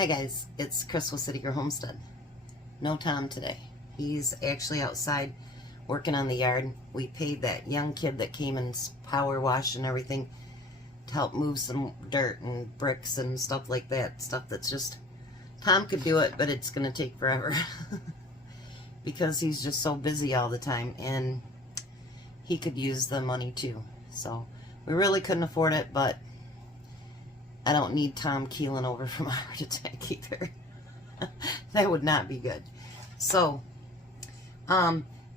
Hi guys, it's Chris with City Girl Homestead. No Tom today. He's actually outside working on the yard. We paid that young kid that came and power washed and everything to help move some dirt and bricks and stuff like that. Stuff that's just, Tom could do it, but it's going to take forever because he's just so busy all the time, and he could use the money too. So we really couldn't afford it, but I don't need Tom keeling over from a heart attack either. That would not be good. So,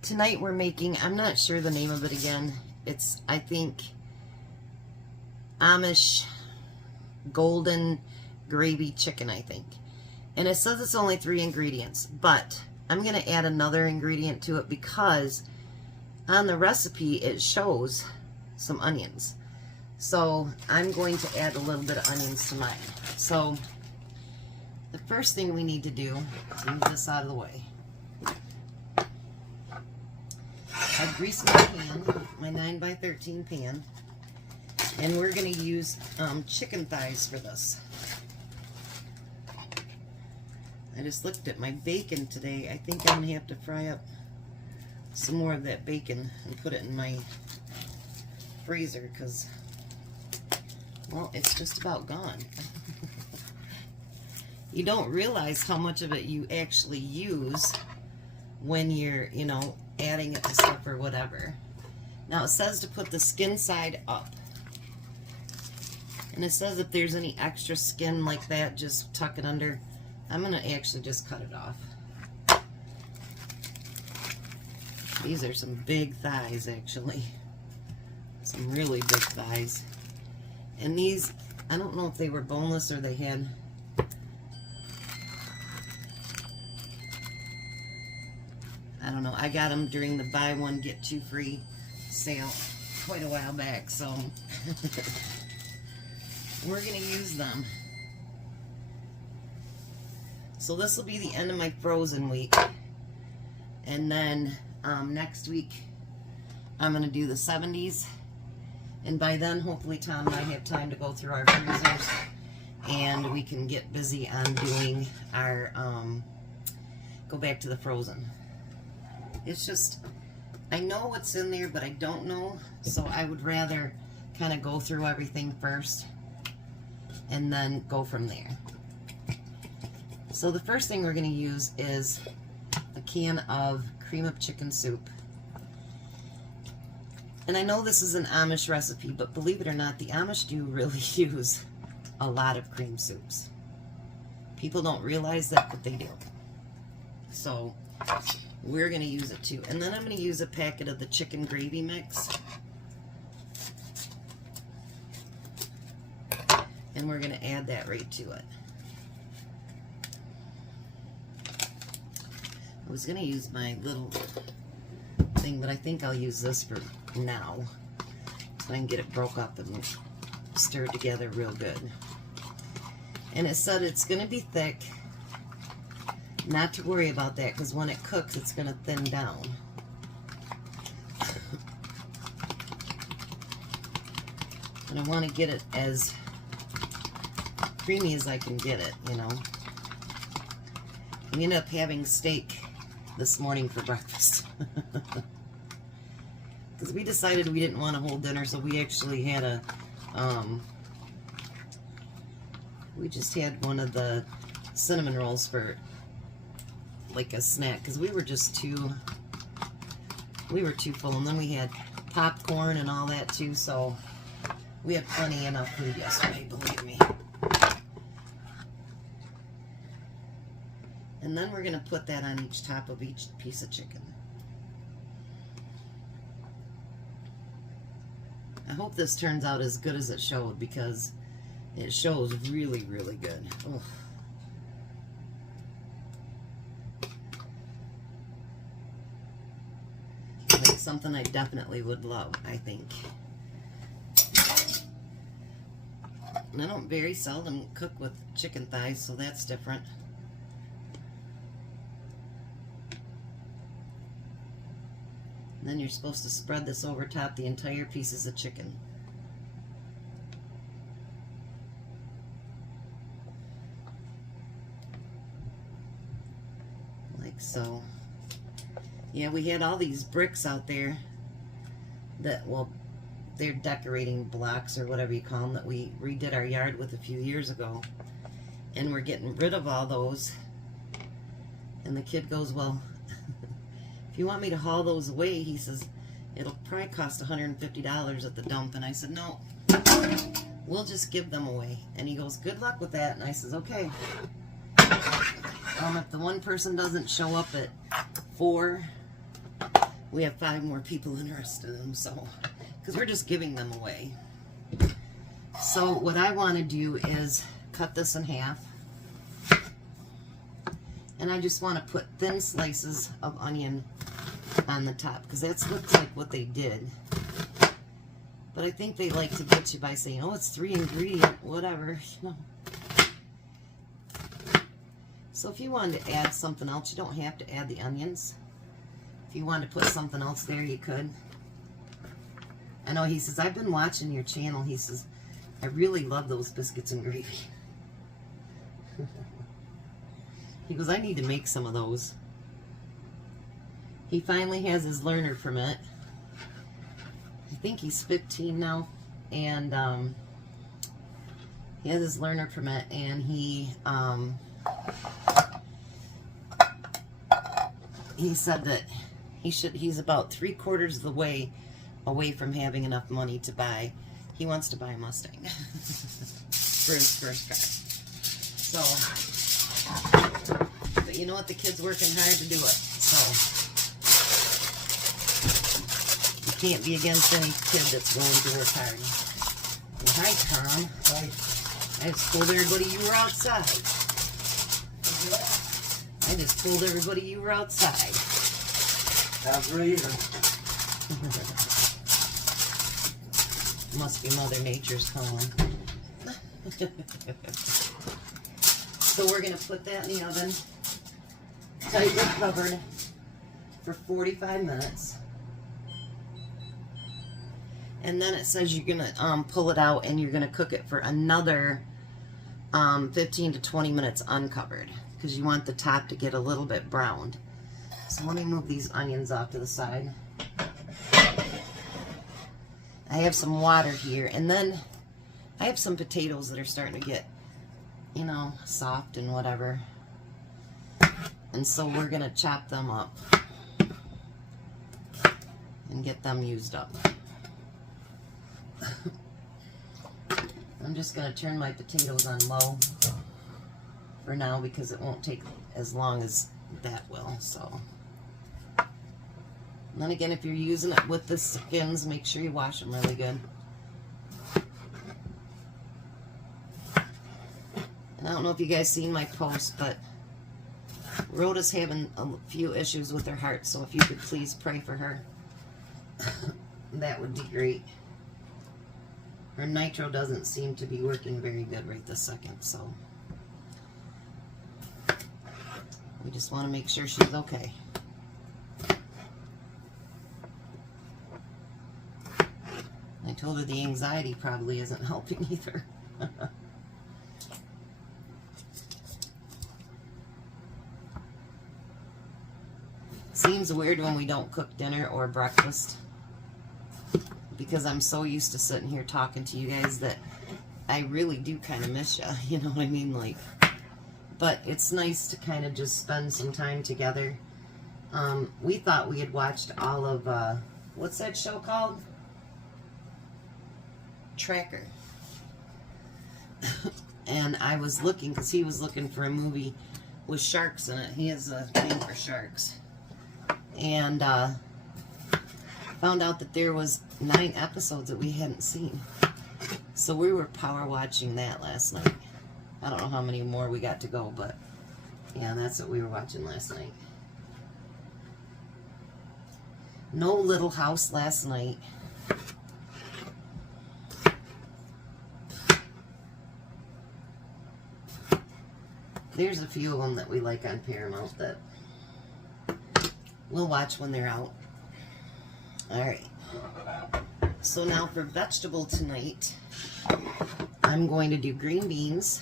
tonight we're making, I'm not sure the name of it again. It's, I think, Amish golden gravy chicken, I think. And it says it's only 3 ingredients, but I'm going to add another ingredient to it because on the recipe it shows some onions. So I'm going to add a little bit of onions to mine. So the first thing we need to do is move this out of the way. I've greased my pan, my 9x13 pan, and we're going to use chicken thighs for this. I just looked at my bacon today. I think I'm going to have to fry up some more of that bacon and put it in my freezer because, well, it's just about gone. You don't realize how much of it you actually use when you're, you know, adding it to stuff or whatever. Now it says to put the skin side up. And it says if there's any extra skin like that, just tuck it under. I'm going to actually just cut it off. These are some big thighs, actually. Some really big thighs. And these, I don't know if they were boneless or they had, I don't know. I got them during the buy one get 2 free sale quite a while back, so we're going to use them. So this will be the end of my frozen week, and then next week I'm going to do the 70s. And by then, hopefully, Tom and I have time to go through our freezers and we can get busy on doing our, go back to the frozen. It's just, I know what's in there, but I don't know. So I would rather kind of go through everything first and then go from there. So the first thing we're going to use is a can of cream of chicken soup. And I know this is an Amish recipe, but believe it or not, the Amish do really use a lot of cream soups. People don't realize that, but they do. So we're going to use it too. And then I'm going to use a packet of the chicken gravy mix. And we're going to add that right to it. I was going to use my little thing, but I think I'll use this for now so I can get it broke up and stir it together real good. And it said it's going to be thick. Not to worry about that, because when it cooks it's going to thin down. And I want to get it as creamy as I can get it, you know. We ended up having steak this morning for breakfast. Because we decided we didn't want a whole dinner, so we actually had a, we just had one of the cinnamon rolls for like a snack, because we were just too full, and then we had popcorn and all that too, so we had plenty enough food yesterday, believe me. And then we're going to put that on each top of each piece of chicken. I hope this turns out as good as it showed, because it shows really, really good. Ugh. Like something I definitely would love, I think. And I don't very seldom cook with chicken thighs, so that's different. And then you're supposed to spread this over top the entire pieces of chicken. like. So, yeah, we had all these bricks out there that, well, they're decorating blocks or whatever you call them, that we redid our yard with a few years ago. And we're getting rid of all those. And the kid goes, well, if you want me to haul those away, he says, it'll probably cost $150 at the dump. And I said, no, we'll just give them away. And he goes, good luck with that. And I says, okay. If the one person doesn't show up at 4, we have 5 more people interested in them. So, because we're just giving them away. So what I want to do is cut this in half. And I just want to put thin slices of onion on the top, because that's looks like what they did. But I think they like to get you by saying, oh, it's 3 ingredient, whatever, you know. So if you wanted to add something else, you don't have to add the onions. If you wanted to put something else there, you could. I know, he says, I've been watching your channel. He says, I really love those biscuits and gravy. He goes, I need to make some of those. He finally has his learner permit. I think he's 15 now. And he has his learner permit. And he said that he's about 3/4 of the way away from having enough money to buy. He wants to buy a Mustang for his first car. So, but you know what? The kid's working hard to do it. So, you can't be against any kid that's going to work hard. Well, hi, Tom. I just told everybody you were outside. I just told everybody you were outside. How's Reader? Must be Mother Nature's calling. So we're going to put that in the oven, tightly covered, for 45 minutes. And then it says you're going to pull it out and you're going to cook it for another 15 to 20 minutes uncovered, because you want the top to get a little bit browned. So let me move these onions off to the side. I have some water here, and then I have some potatoes that are starting to get, you know, soft and whatever. And so we're going to chop them up and get them used up. I'm just going to turn my potatoes on low for now, because it won't take as long as that will. So, and then again, if you're using it with the skins, make sure you wash them really good. And I don't know if you guys seen my post, but Rhoda's having a few issues with her heart, so if you could please pray for her, that would be great. Her nitro doesn't seem to be working very good right this second, so we just want to make sure she's okay. I told her the anxiety probably isn't helping either. Seems weird when we don't cook dinner or breakfast, because I'm so used to sitting here talking to you guys that I really do kind of miss you. You know what I mean? Like, but it's nice to kind of just spend some time together. We thought we had watched all of, what's that show called? Tracker. And I was looking, because he was looking for a movie with sharks in it. He has a thing for sharks. And found out that there was 9 episodes that we hadn't seen. So we were power watching that last night. I don't know how many more we got to go, but yeah, that's what we were watching last night. No Little House last night. There's a few of them that we like on Paramount that we'll watch when they're out. Alright. So now for vegetable tonight, I'm going to do green beans,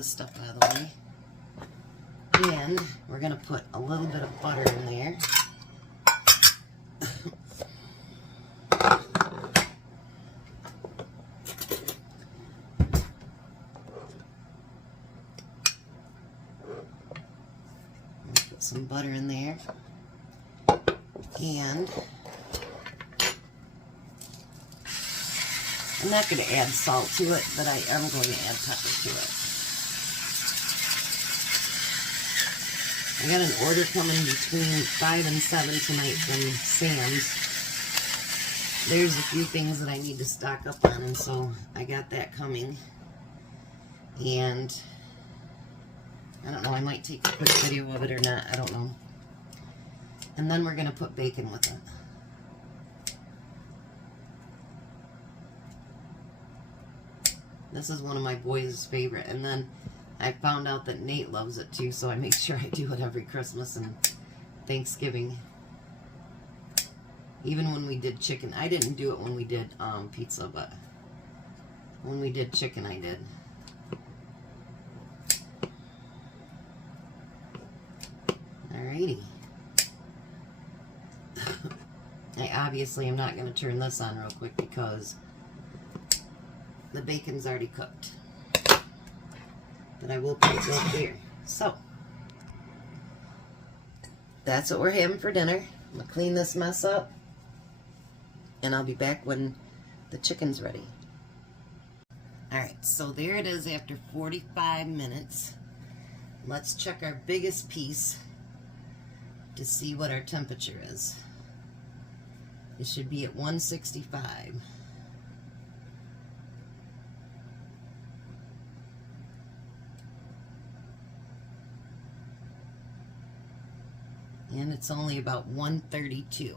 this stuff out of the way. And we're going to put a little bit of butter in there. Put some butter in there. And I'm not going to add salt to it, but I am going to add pepper to it. I got an order coming between 5 and 7 tonight from Sam's. There's a few things that I need to stock up on, and so I got that coming. And I don't know, I might take a quick video of it or not, I don't know. And then we're going to put bacon with it. This is one of my boys' favorite. And then I found out that Nate loves it too, so I make sure I do it every Christmas and Thanksgiving. Even when we did chicken. I didn't do it when we did pizza, but when we did chicken, I did. Alrighty. I obviously am not going to turn this on real quick because the bacon's already cooked. But I will put it right there. So, that's what we're having for dinner. I'm going to clean this mess up. And I'll be back when the chicken's ready. Alright, so there it is after 45 minutes. Let's check our biggest piece to see what our temperature is. It should be at 165. And it's only about 132.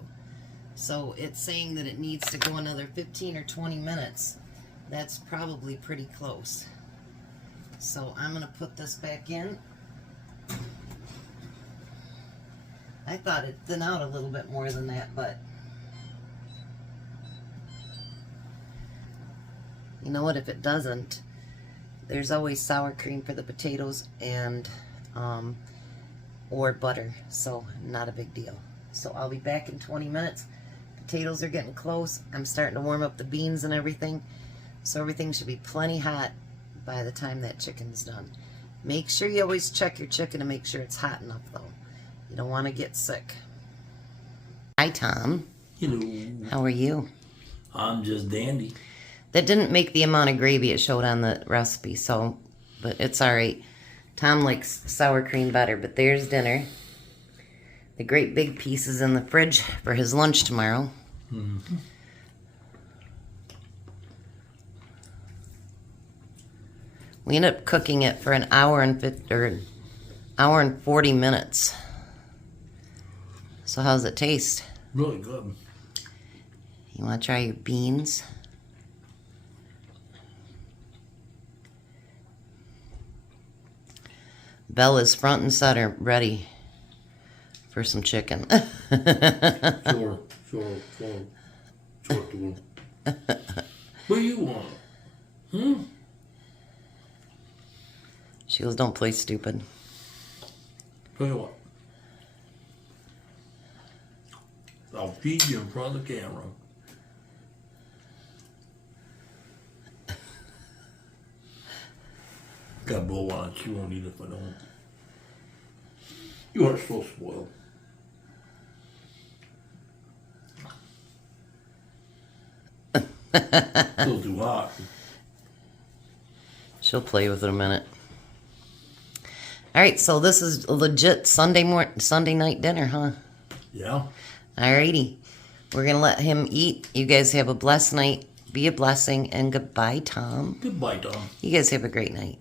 So it's saying that it needs to go another 15 or 20 minutes. That's probably pretty close. So I'm going to put this back in. I thought it'd thin out a little bit more than that, but you know what, if it doesn't, there's always sour cream for the potatoes and or butter, so not a big deal. So I'll be back in 20 minutes. Potatoes are getting close. I'm starting to warm up the beans and everything, so everything should be plenty hot by the time that chicken's done. Make sure you always check your chicken to make sure it's hot enough, though. You don't want to get sick. Hi, Tom. Hello. How are you? I'm just dandy. That didn't make the amount of gravy it showed on the recipe, so, but it's all right. Tom likes sour cream better, but there's dinner. The great big piece is in the fridge for his lunch tomorrow. Mm-hmm. We ended up cooking it for an hour and 40 minutes. So how's it taste? Really good. You want to try your beans? Bella's front and center, ready for some chicken. Sure. What do you want? She goes, don't play stupid. Tell you what. I'll feed you in front of the camera. Got a blow on it. She won't eat if I don't. You are so spoiled. Still too hot. She'll play with it a minute. All right, so this is a legit Sunday night dinner, huh? Yeah. Alrighty. We're going to let him eat. You guys have a blessed night. Be a blessing. And goodbye, Tom. Goodbye, Tom. You guys have a great night.